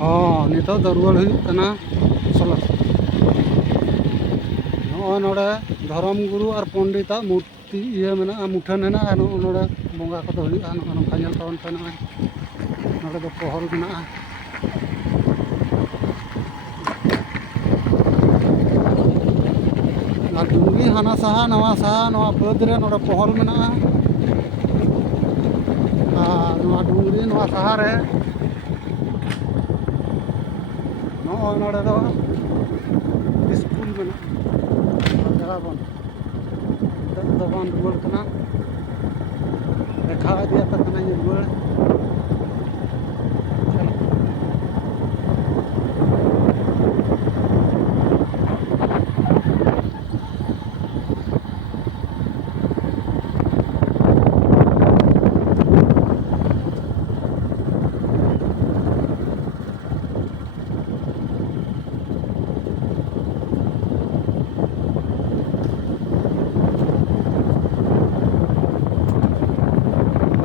ᱦᱚᱸ ᱱᱤᱛᱚᱜ ᱫᱚ ᱨᱩᱣᱟᱹᱲ ᱦᱩᱭᱩᱜ ᱠᱟᱱᱟ ᱥᱚᱞᱚ ᱱᱚᱜᱼᱚᱭ ᱱᱚᱰᱮ ᱫᱷᱚᱨᱚᱢ ᱜᱩᱨᱩ ᱟᱨ ᱯᱚᱱᱰᱤᱛᱟᱜ ᱢᱩᱨᱛᱤ ᱤᱭᱟᱹ ᱢᱮᱱᱟᱜᱼᱟ, ᱢᱩᱴᱷᱟᱹᱱ ᱦᱮᱱᱟᱜᱼᱟ᱾ ᱱᱚᱜᱼᱚ ᱱᱚᱰᱮ ᱵᱚᱸᱜᱟ ᱠᱚᱫᱚ ᱦᱩᱭᱩᱜᱼᱟ᱾ ᱱᱚᱜᱼᱚ ᱱᱚᱝᱠᱟ ᱧᱮᱞ ᱛᱟᱵᱚᱱ ᱯᱮ ᱱᱚᱜᱼᱚᱭ ᱱᱚᱰᱮ ᱫᱚ ᱯᱚᱦᱚᱞ ᱢᱮᱱᱟᱜᱼᱟ᱾ ᱟᱨ ᱰᱩᱝᱨᱤ ᱦᱟᱱᱟ ᱥᱟᱦᱟ ᱱᱟᱣᱟ ᱥᱟᱦᱟ ᱱᱚᱣᱟ ᱵᱟᱹᱫᱽ ᱨᱮ ᱱᱚᱰᱮ ᱯᱚᱦᱚᱞ ᱢᱮᱱᱟᱜᱼᱟ᱾ ᱟᱨ ᱱᱚᱣᱟ ᱰᱩᱝᱨᱤ ᱱᱚᱣᱟ ᱥᱟᱦᱟ ᱨᱮ ᱱᱚᱜᱼᱚᱭ ᱱᱚᱰᱮ ᱫᱚ ᱤᱥᱠᱩᱞ ᱢᱮᱱᱟᱜᱼᱟ᱾ ᱪᱟᱞᱟᱵᱚᱱ ᱱᱤᱛᱚᱜ ᱫᱚ ᱵᱚᱱ ᱨᱩᱣᱟᱹᱲ ᱠᱟᱱᱟ, ᱫᱮᱠᱷᱟᱣ ᱤᱫᱤᱭᱟᱯᱮ ᱠᱟᱹᱱᱟᱹᱧ ᱨᱩᱣᱟᱹᱲ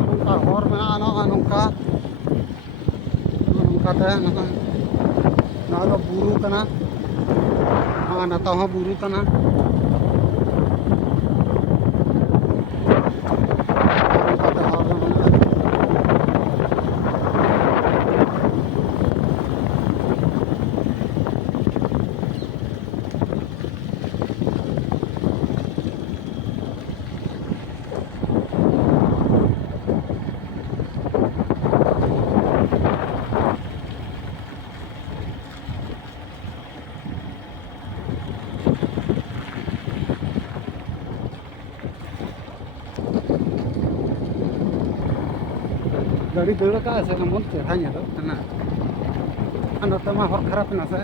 ᱱᱚᱝᱠᱟ ᱦᱚᱨ ᱢᱮᱱᱟᱜᱼᱟ᱾ ᱱᱚᱜᱼᱚᱭ ᱱᱚᱝᱠᱟᱛᱮ ᱱᱚᱜᱼᱚᱭ ᱱᱚᱣᱟ ᱫᱚ ᱵᱩᱨᱩ ᱠᱟᱱᱟ, ᱱᱚᱜᱼᱚᱭ ᱱᱤᱛᱚᱜ ᱦᱚᱸ ᱵᱩᱨᱩ ᱠᱟᱱᱟ᱾ ᱱᱚᱝᱠᱟᱛᱮ ᱦᱚᱨ ᱫᱚ ᱢᱮᱱᱟᱜᱼᱟ᱾ ᱜᱟᱹᱰᱤ ᱫᱟᱹᱲ ᱟᱠᱟᱫᱼᱟ ᱥᱮ ᱮᱢᱚᱱ ᱪᱮᱦᱨᱟ ᱧᱮᱞᱚᱜ ᱠᱟᱱᱟ᱾ ᱟᱨ ᱱᱚᱛᱮ ᱢᱟ ᱦᱚᱨ ᱠᱷᱟᱨᱟᱯ ᱮᱱᱟ ᱥᱮ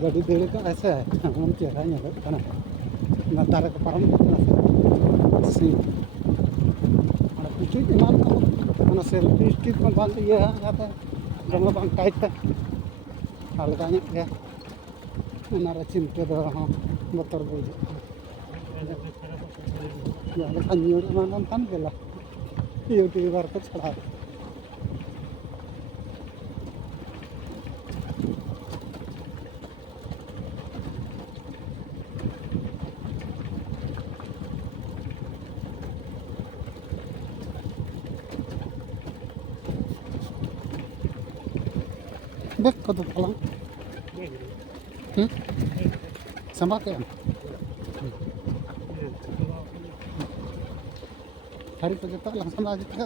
ᱜᱟᱹᱰᱤ ᱫᱟᱹᱲ ᱟᱠᱟᱫᱼᱟᱭ ᱥᱮ ᱮᱢᱚᱱ ᱪᱮᱦᱨᱟ ᱧᱮᱞᱚᱜ ᱠᱟᱱᱟ᱾ ᱚᱱᱟ ᱫᱟᱨᱮ ᱠᱚ ᱯᱟᱨᱚᱢ ᱠᱟᱱᱟ ᱥᱮ ᱚᱸᱰᱮ ᱯᱩᱪᱩᱡ ᱮᱢᱟᱱ ᱚᱱᱟ ᱥᱮᱞᱯᱷᱤ ᱥᱴᱤᱠ ᱦᱚᱸ ᱵᱟᱝ ᱤᱭᱟᱹ ᱠᱟᱛᱮ ᱫᱚᱢᱮ ᱵᱟᱝ ᱴᱟᱭᱤᱴ ᱛᱮ ᱟᱞᱜᱟ ᱧᱚᱜ ᱜᱮ ᱚᱱᱟᱨᱮ ᱪᱤᱱᱛᱟᱹ ᱫᱚ ᱦᱚᱸ ᱵᱚᱛᱚᱨ ᱜᱮ ᱵᱩᱡᱷᱟᱹᱜ ᱠᱟᱱᱟ᱾ ᱡᱟᱦᱟᱸ ᱞᱮᱠᱟ ᱧᱩᱨ ᱮᱢᱟᱱ ᱞᱮᱱᱠᱷᱟᱱ ᱜᱮᱞᱟ ᱤᱭᱩᱴᱤᱭᱩᱵᱟᱨ ᱠᱚ ᱪᱷᱟᱲᱟᱣ ᱵᱮᱜᱽ ᱠᱚᱫᱚ ᱛᱟᱞᱟᱝ ᱥᱟᱢᱵᱟᱣ ᱠᱮᱜᱼᱟᱢ ᱛᱷᱟᱹᱨᱤ ᱠᱚ ᱡᱚᱛᱚᱣᱟᱜ ᱞᱟᱝ ᱥᱟᱢᱵᱟᱣ ᱤᱫᱤ ᱠᱮᱫᱟ᱾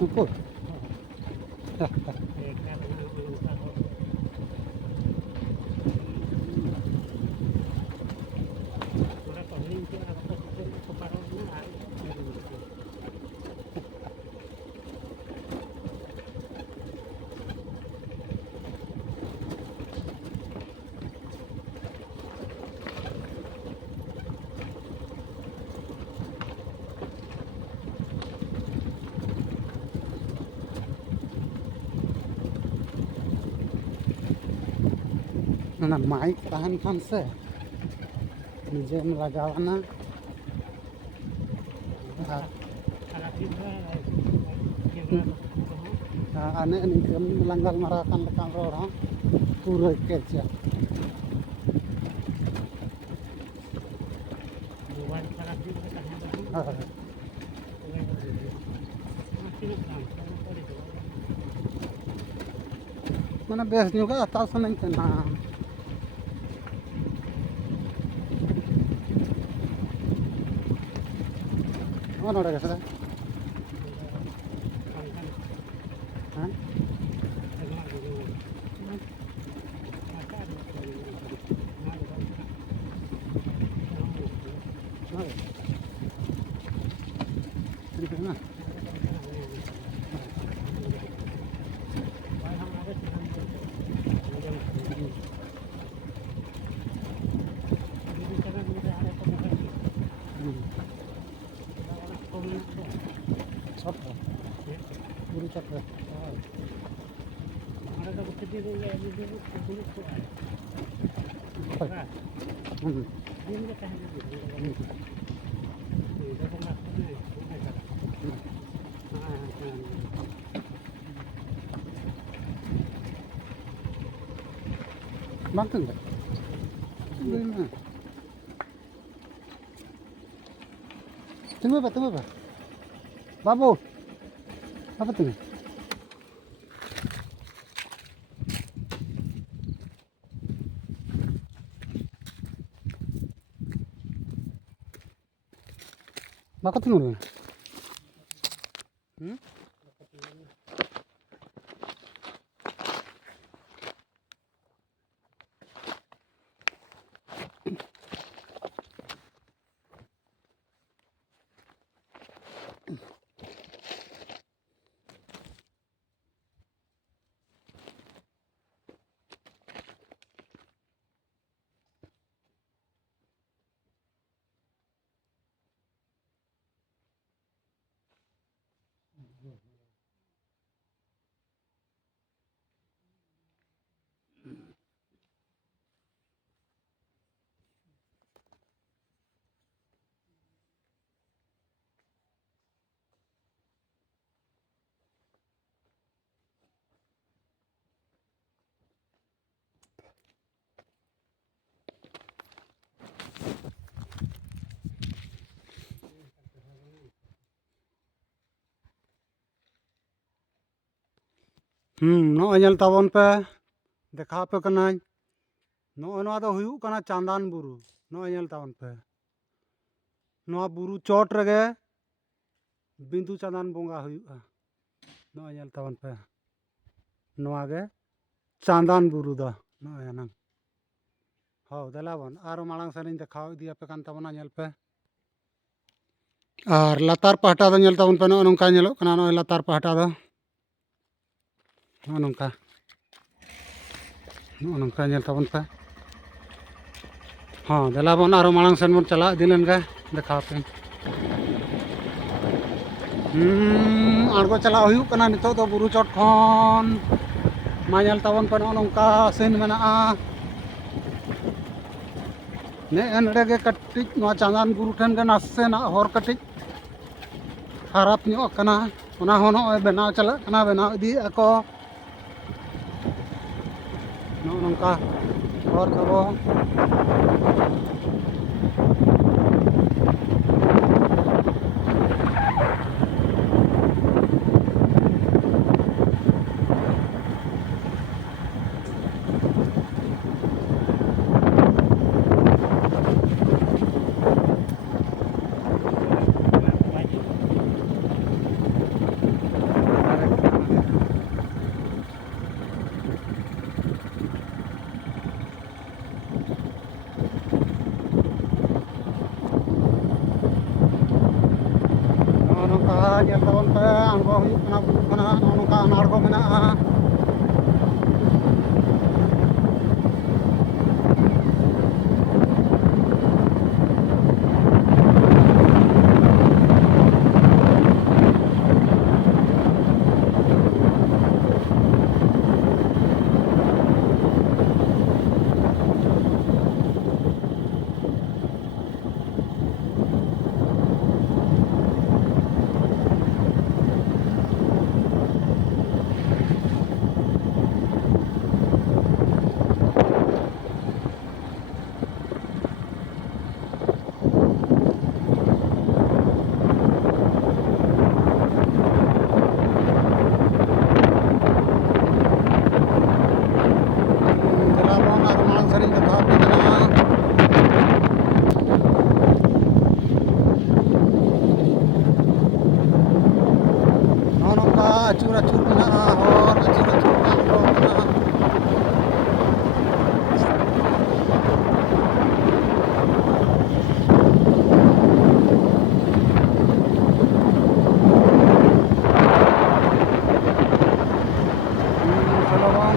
Ukur. Nah, mic tahan kan se nijem lagawana ane ningkem langgal marakan lekan orang pura kerja mana bes juga atas sana kena mana udah kesana gitu nah. Apa? Buru cakra. Makan nggak? Tunggu apa? Babu, apa tuh? Makan tunggu. Nog'oy nyel tabon pe dekhaw pe kanañ nog'oy nowa do huyuᱜ kana चांदान Buru नog'oy nyel tabon pe nowa बुरु चोट rege बिंदु चांदान बोंगा हुयुᱜᱼᱟ नog'oy nyel tabon pe nowa ge चांदान Buru do नog'oy anang hau delabon aro malang seniñ dekhaw idiyape kan tabona nyel pe ar latar pahta do nyel tabon pe nog'oy nongka nyelok kana nog'oy latar pahta do nog'oy nongka nyel tabon pe हाँ देलाबन आरो मालांग सेन बन चला इदी लेन गे देखा पे आड़गो चला हुयुग कना नितो दो बुरु चोट खन मा नेल ताबन पे नोंका सेन मेनाआ ने एनडे गे कटिज नोआ चांदान बुरु ठेन गे नासे ना हर कटिज खराब ᱧᱚᱜ ᱠᱟᱱᱟ ᱚᱱᱟ ᱦᱚᱸ ᱱᱚᱜᱼᱚᱭ ᱵᱮᱱᱟᱣ ᱪᱟᱞᱟᱜ ᱠᱟᱱᱟ ᱵᱮᱱᱟᱣ ᱤᱫᱤᱭᱮᱜᱼᱟ ᱠᱚ ᱱᱚᱜᱼᱚ ᱱᱚᱝᱠᱟ ᱦᱚᱨ ᱛᱟᱵᱚ nyel tabon pe anggo huyuग kana buruh kana nog'o nongka aड़गो mena'a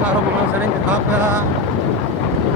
ᱟᱨᱚ ᱢᱟᱲᱟᱝ ᱥᱮᱨᱮᱧ ᱫᱮᱠᱷᱟᱣ ᱯᱮᱭᱟ